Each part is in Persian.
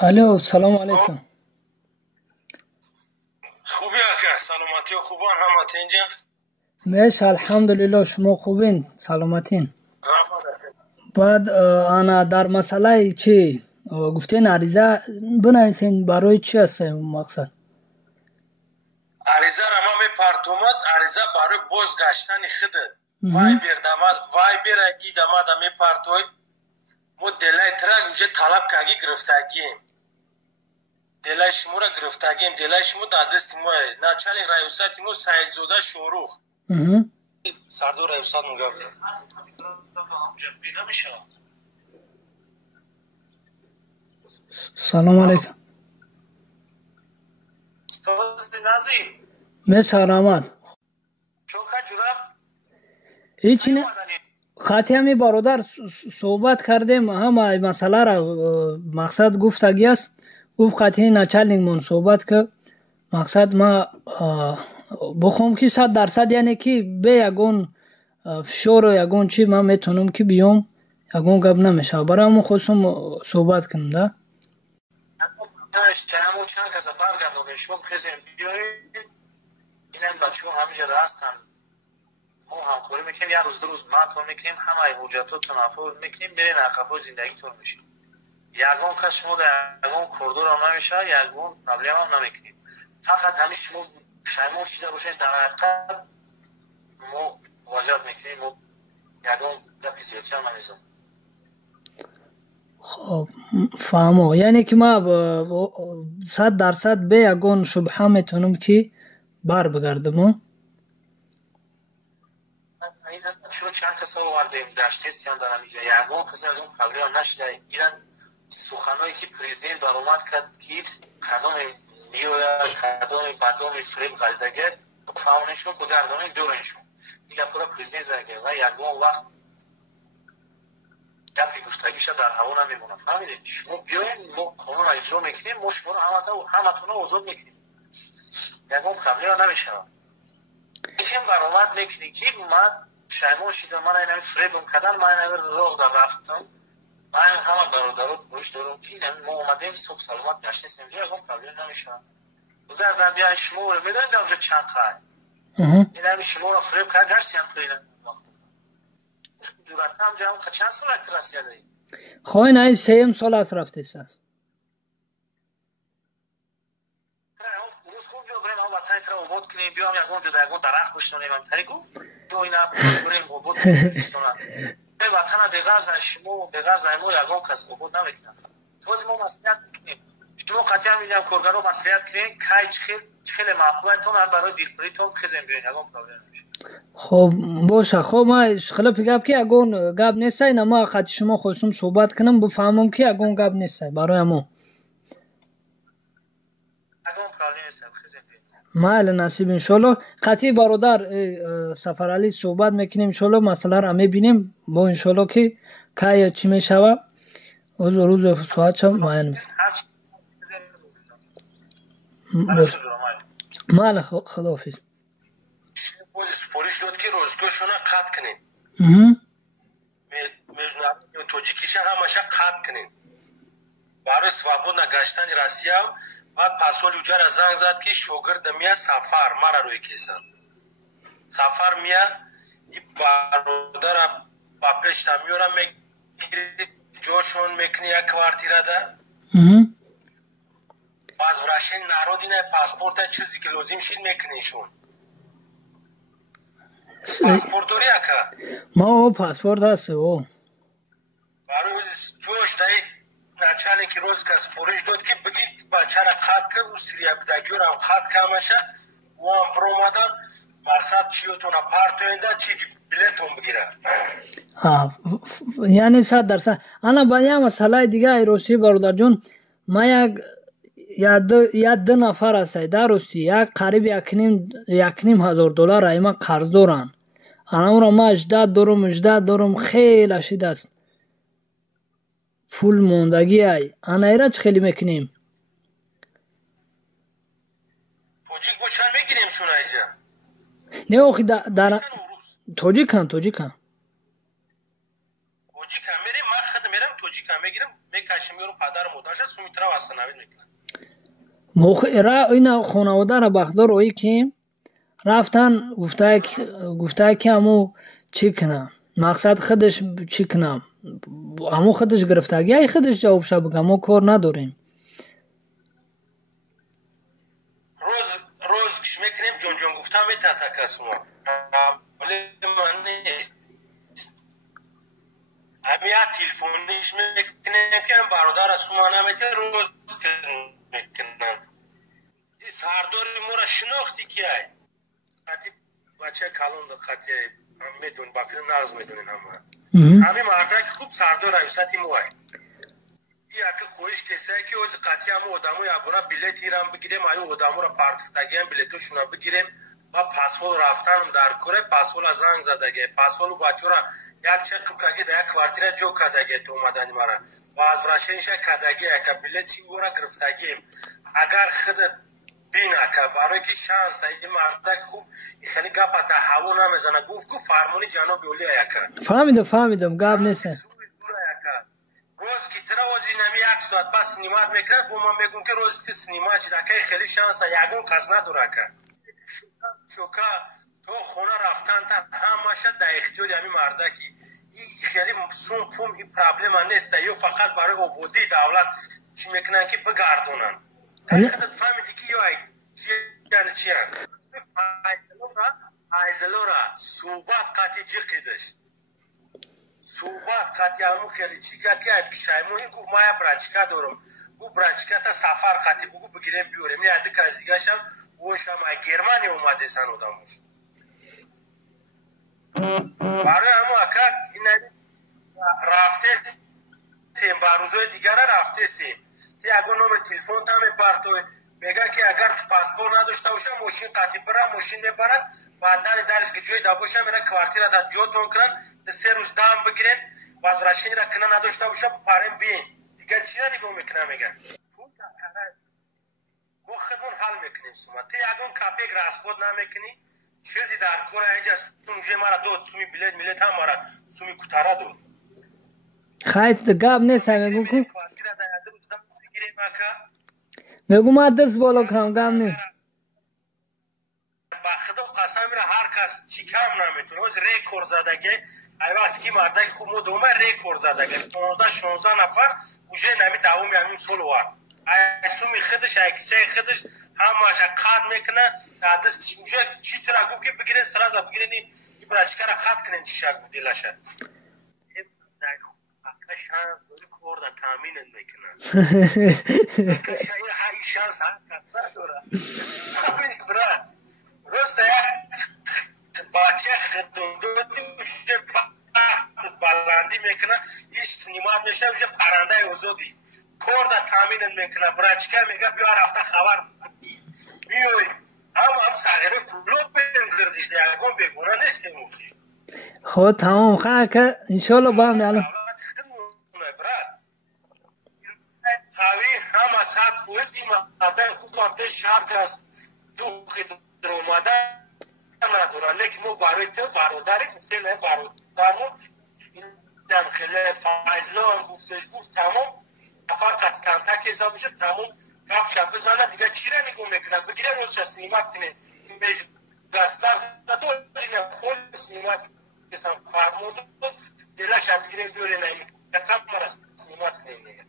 الو سلام علیکم. خوبی اکا سلامتی و خوبان همت اینجا؟ میش الحمدلله شما خوبین سلامتین. رحمت. بعد انا در مسئله چی گفتین عریضه بنویسین برای چی هست مقصد؟ عریضه را ما میپرتومد عریضه برای بازگشتن خودت وای بیردمد وای بیره ای دمد میپرتوی مو دلای ترک اینجا طلب کگی گرفتگیم دلای شما را گرفتگیم دلای شما در دست ما نچلی رایوسات مو سعید زوده شوروخ سردو رایوسات مگه نمیشه. سلام علیکم. استاد نازی میش آمد. چوکا جوراب هیچ نه خاطی همی برادر صحبت کردیم همه مسئله را مقصد گفتگی است. گفت خاطی نچلینگ من صحبت که مقصد ما بخوام که 100% یعنی که به یگون فشار و یگون چی من میتونم که بیام یگون گپ نمیشه برای همون خواستم صحبت کنم ده همون چند کسا برگردانده شما بخیزیم بیایید این هم بچه ها همینجا هستن ما همکاری میکنیم یه روز دو روز مطمئن میکنیم همه حجتات تنافر میکنیم برین اخفای زندگی تون میشیم یگون کس شما در یگون کردور هم نمیشه یگون پرابلم هم نمیکنیم فقط همین شما شایمان شیده باشین در حقیقت ما واجب میکنیم و یگون گپی زیادی هم نمیزم. خب فهمو یعنی که ما 100% به یگون شبهه میتونم که بر بگردم چون چند کسا آوردیم داشتیستی هم دارم اینجا یگون کسی از اون قبلی هم نشده ایران سخنایی که پریزیدنت در اومد کرد که کدام میوید کدام بدام فریب غلطگه فهمونشون بگردانه دورنشون دیگه پورا پریزیدنت زرگه و یگون وقت گپی گفتگیش در هوا نمیمونه فهمیدید شما بیاین ما قانون اجرا میکنیم ما شما رو همتون رو آزاد میکنیم یگون قبلی ها نمیشه یکم برآمد میکنی که من شایمان شیدم من اینمی فریبم کردن من اینمی راه در رفتم من همه برادرات خوش دارم که ما اومدیم صبح سلامت گشتیم اینجا یگون قبلی نمیشه بگردن بیاین شما رو میدونید در اونجا چند خواهی اینمی شما رو فریب کرد گشتیم تو این وقت جورت هم جمع چند سال اکتراسی داریم خواهی نه 3 سال از رفته است روز خوب بیا بریم هم وطن تر عباد کنیم بیام یگون جدا یگون درخت بشنونیم هم تری گفت دو اینا بریم عباد کنیم به وطن بغرز شما بغرز ما یگون کس عباد نمیکنم توز ما مسئولیت میکنیم شما قطعی هم میدیم کارگر رو مسئولیت کنیم که خیلی معقوله تون هم برای دیلپری تون خیزیم بیرین یگون پرابلم نمیشه. خب باشه خب ما خلاف گپ که اگون گپ نیست اینا ما خاطر شما خواستم صحبت کنم بفهمم که اگون گپ نیست برای ما اگون پرابلم نیست خیزیم مال نصیب ان شاء الله خاطی برادر سفر علی صحبت میکنیم ان شاء الله مسئله را میبینیم با ان شاء الله که کای چی میشوه روز ساعت چم معین مال خداحافظ سپوریش داد که روزگاهشون رو قطع کنیم میزنم توجیکیش همشه قطع کنیم برای سوابون نگشتن روسیه بعد پاسول اوجا را زنگ زد که شوگرد میا سفر مرا روی کیسم سفر میا این برادر با پشت میورم میگیری جوشون میکنی یک کوارتیره ده باز ورشین نارودی نه پاسپورت چیزی که لازم شید میکنیشون پاسپورت داری اکا ما پاسپورت هست او برای جوش دایی نچالی که روز که سپورش داد که بگید بچه را خط که او سریع بدگی را خط که همشه او هم پرومدن مقصد چیوتون پارتو اینده چی بلیتون بگیره یعنی 100%. انا با یه مسئله دیگه ایروسی برادر جون ما یک دو نفر است در روسی یک قریب یک نیم هزار دلار ایما قرض دارن انا را ما اجداد دارم خیلی شد است پول موندگی ای انا ایرا چه خیلی میکنیم توجیک بچن میگیریم شون ایجا نه اوخی در توجیک هم توجیک هم میریم من خود میرم توجیه کم میگیرم میکشم یارو پدر مادرش سومیترا واسه نوید میکنن را اینا خانواده را بخدار اوی که رفتن گفته که امو چی کنم مقصد خودش چی کنم امو خودش گرفتگی خودش جواب شد بگم ما کار نداریم روز کش میکنیم جون گفتم میتاتا کسما ولی من نیست همیا تلفونش میکنیم که برادر از سومانه میتونه روز میکنن این سرداری مورا شناختی که ای خطی بچه کلون دو خطی میدون با فیلم ناز میدونین همه مردک خوب سردار ایساتی موی یا که خویش کسایی که اوز قطعی همه آدمو یا برا بلیت ایران بگیریم آیا آدمو را پارتفتگی هم بلیتوشون را بگیریم و پاسپول رفتنم در کوره پاسپول از زنگ زدگه پاسپول بچه را یک چقم کگی در یک کوارتیر جو کدگه تو اومدنی مرا و از راشنش کدگه که بلیت چی را گرفتگیم اگر خودت بینه که برای که شانس این مردک خوب خیلی گپا در هوا نمیزنه گفت فرمونی جناب اولی یکه فهمیدم گاب نیست روز که ترا وزی نمی یک ساعت پس سنیمات میکرد با من بگم که روز که سنیمات چی دکه خیلی شانس یکون کس نداره که شوکا تو خونه رفتن تا همه شد در اختیاری همی مردکی خیلی سون پوم این پرابلم نیست یا فقط برای عبودی دولت چی میکنن که بگردونن خودت فهمیدی که یعنی چی هست ایزلورا صوبات قطعی جقیدش صوبات قطعی همون خیلی چی کرد که پیشایمونی گفت ما یا برچکه دارم گفت برچکه تا سفر قطعی بگو بگیریم بیوریم این عده که از دیگه شم وش هم گرمانی اومده سن آدموش برای همون اکر این رفته سیم بروزای دیگر رفته سیم تی اگه نمبر تلفن تا میبرتوی میگه که اگر پاسپورت نداشته باشه ماشین قطعی برن ماشین میبرن بعدن درش که جوی دابوشه میره کوارتیر دا جوتون کنن ده 3 روز دام بگیرن و از راشین را کنن نداشته باشه پارم بین دیگه چی نگو میکنه میگه ما خودمون حل میکنیم سوما تی اگه کپیک راست خود نمیکنی چیزی در کور اینجا سومی مرا دود سومی بلیت ملیت هم مرا سومی کتارا دود خیلی گاب نیست میگو ما دست بالا کنم گام نیست با خدا قسم میره هر کس چی کم نمیتونه از ریکورد زدگه ای وقت که مردک خوب مدومه ریکورد زدگه 15-16 نفر اوجه نمی دومی همین سولوار ای سومی خودش اکسه خودش همه قد میکنه دست اوجه چی تر گفت که بگیرین سرازا بگیرین این برچکه را قد کنین چی شک بودی لشه شانس دوری کورده تامین میکنن های شانس هم کسا داره تامین برا روز یک باچه خدودوشی بلندی میکنن هیچ سنیمات میشه ویشه پرنده اوزودی کورده تامین میکنن برچکه میگه بیا رفته خبر میوی هم ساگره کلوب بیم گردش دیگون بگونه نیستی موخی خود تمام خواه که انشالله با هم الان خواهی هم از حد فوید این مردن خوب هم پیش شهر که از دو خیلی در اومده ندارن لیکن ما برای تو برادری گفته نه برادرمون این هم خیلی فایزلا هم گفت تمام نفر قد کنتک حساب میشه تمام کپ شب بزنه دیگه چی را نگو میکنن بگیره روز سنیمت کنه این بیش گستر دو اینه کل سنیمت کسان فرمود دلش هم بگیره بیاره نمی کتم مرا سنیمت کنه نگه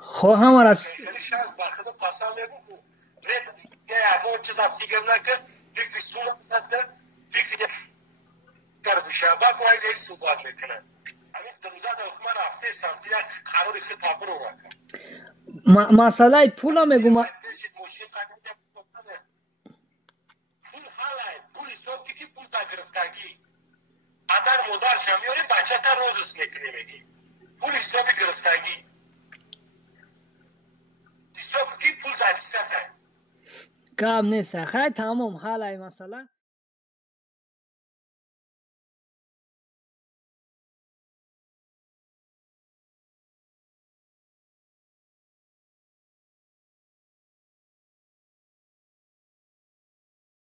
خو همارا خیلی شانس برخدا قسم میگم که ریت دیگه اگه چیزا فکر نکرد فکر سونا نکرد فکر کرد شباب و ایجای صحبت میکنن همین دروزه در حکمان هفته سمتی یک قرار خطاب رو رکن مسئله پولا میگم پول حاله پول حساب که پول تا گرفتگی ادر مدار شمیاری بچه تا روزش میکنی میگی پول حساب گرفتگی حساب که پول تا کسته گام نیست خیلی تمام حالا این مسئله